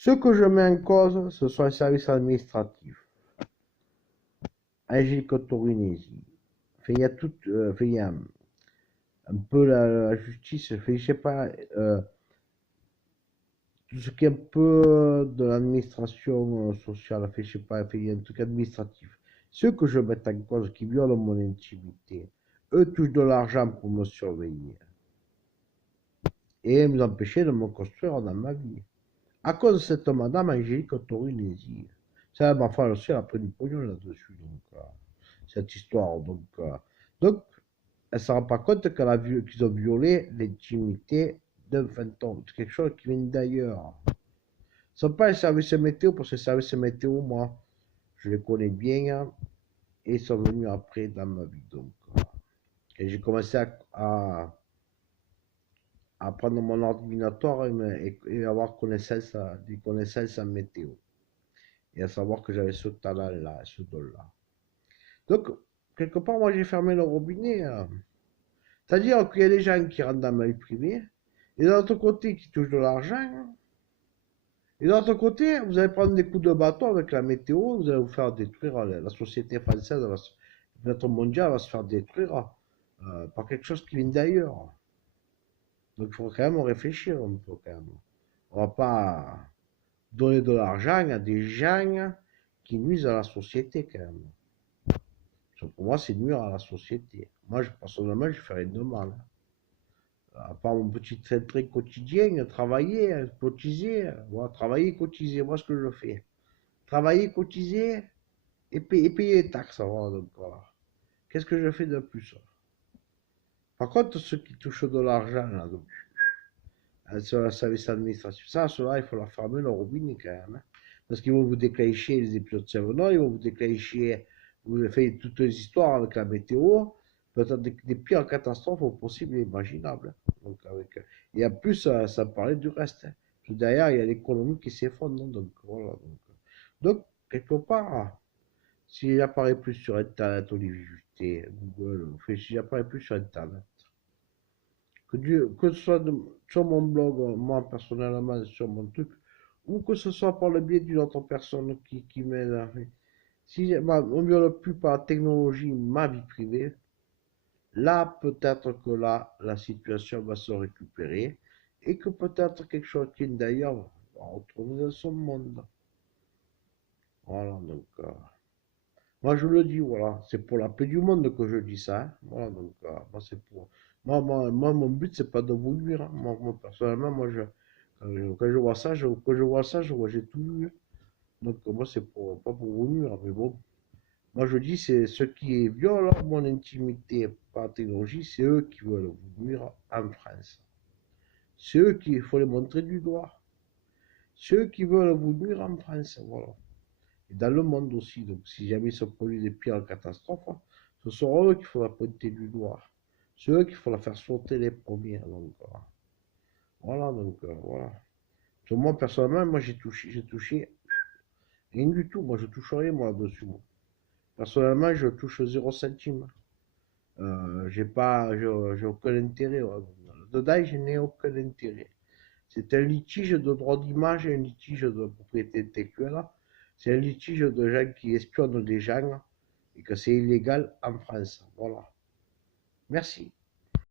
Ce que je mets en cause, ce sont les services administratifs. Angélique Torinesi. Il y a tout, il y a un peu la justice, je sais pas, tout ce qui est un peu de l'administration sociale, je sais pas, il y a un truc administratif. Ceux que je mets en cause, qui violent mon intimité, eux touchent de l'argent pour me surveiller et m'empêcher de me construire dans ma vie. À cause de cette madame Angélique Torinesi. Ça, ma femme aussi, elle a pris du pognon là-dessus, donc, cette histoire. Donc elle ne se rend pas compte qu'ils ont violé l'intimité d'un fantôme. C'est quelque chose qui vient d'ailleurs. Ce ne sont pas les services météo, parce que les services météo, moi, je les connais bien, hein, et ils sont venus après dans ma vie. Donc, et j'ai commencé à prendre mon ordinateur et avoir des connaissances en météo. Et à savoir que j'avais ce talent-là, ce don-là. Donc, quelque part, moi, j'ai fermé le robinet, hein. C'est-à-dire qu'il y a des gens qui rentrent dans ma vie privée, et d'un autre côté, qui touchent de l'argent, et de l'autre côté, vous allez prendre des coups de bâton avec la météo, vous allez vous faire détruire, la société française, notre mondial va se faire détruire par quelque chose qui vient d'ailleurs. Donc il faut quand même réfléchir un peu quand même. On va pas donner de l'argent à des gens qui nuisent à la société quand même. Pour moi, c'est nuire à la société. Moi, personnellement, je fais rien de mal. À part mon petit trait quotidien, travailler, cotiser, voilà, travailler, cotiser, moi ce que je fais. Travailler, cotiser et payer les taxes. Voilà, donc, voilà. Qu'est-ce que je fais de plus? Par contre, ceux qui touchent de l'argent, là, donc, sur le service administratif, ça, ceux-là, il faut leur fermer le robinet quand même, hein. Parce qu'ils vont vous déclencher les épisodes Sevenol, ils vont vous déclencher, vous faites toutes les histoires avec la météo, peut-être des pires catastrophes possibles et imaginables, hein. Donc, et en plus, ça parlait du reste, hein. Derrière, il y a l'économie qui s'effondre, donc voilà. Donc, quelque part, si j'apparais plus sur Internet, Olivier Juté, Google, si j'apparais plus sur Internet, que ce soit sur mon blog, moi personnellement, sur mon truc, ou que ce soit par le biais d'une autre personne qui m'aide. Si on ne viole plus par la technologie ma vie privée, là, peut-être que là, la situation va se récupérer et que peut-être quelque chose qui d'ailleurs va retourner dans son monde. Voilà, donc, moi je le dis, voilà, c'est pour la paix du monde que je dis ça, hein. Voilà, donc, moi c'est pour. Mon but, c'est pas de vous nuire, hein. Moi, personnellement, quand je vois ça, je vois, j'ai tout vu, hein. Donc, moi, c'est pas pour vous nuire, mais bon. Moi, je dis, c'est ceux qui violent mon intimité par la technologie, c'est eux qui veulent vous nuire en France. C'est eux qui, il faut les montrer du doigt. C'est eux qui veulent vous nuire en France, voilà. Et dans le monde aussi, donc si jamais il se produit des pires catastrophes, hein, ce sont eux qu'il faudra pointer du doigt. C'est eux qu'il faudra faire sauter les premiers. Donc, voilà, donc voilà. Donc, moi, personnellement, moi j'ai touché rien du tout. Moi, je touche rien, moi, là-dessus. Personnellement, je touche 0 centime. J'ai aucun intérêt, ouais. Dedans, je n'ai aucun intérêt. C'est un litige de droit d'image et un litige de propriété intellectuelle. C'est un litige de gens qui espionnent des gens et que c'est illégal en France. Voilà. Merci.